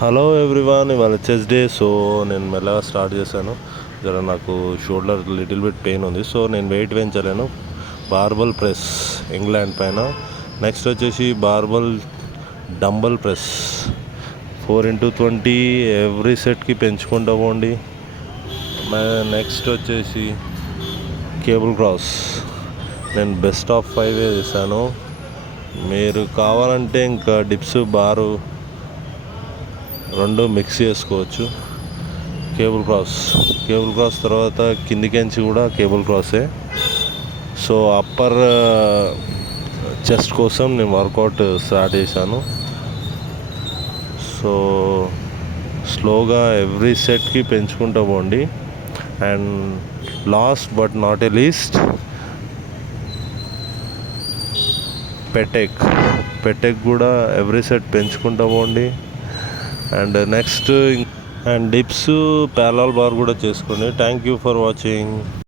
Hello everyone, ఇవాళ chess day. So నేను మెల్లగా స్టార్ట్ చేశాను. జర నాకు షోల్డర్ లిటిల్ బిట్ పెయిన్ ఉంది. సో నేను వెయిట్ పెంచలేను. బార్బల్ ప్రెస్ ఇంగ్లాండ్ పైన. నెక్స్ట్ వచ్చేసి బార్బల్ డంబల్ ప్రెస్ 4x20 ఎవ్రీ సెట్కి పెంచుకుంటూ పోండి. నెక్స్ట్ వచ్చేసి కేబుల్ క్రాస్ నేను బెస్ట్ ఆఫ్ 5 చేశాను. మీరు కావాలంటే ఇంకా డిప్స్ బారు రెండు మిక్స్ చేసుకోవచ్చు. కేబుల్ క్రాస్ తర్వాత కిందికెంచి కూడా కేబుల్ క్రాసే. సో అప్పర్ చెస్ట్ కోసం నేను వర్కౌట్ స్టార్ట్ చేశాను. సో స్లోగా ఎవ్రీ సెట్కి పెంచుకుంటూ పోండి. And last but not a least, పెటెక్ కూడా ఎవ్రీ సెట్ పెంచుకుంటూ పోండి. And next dips parallel bar కూడా చేసుకోండి. Thank you for watching.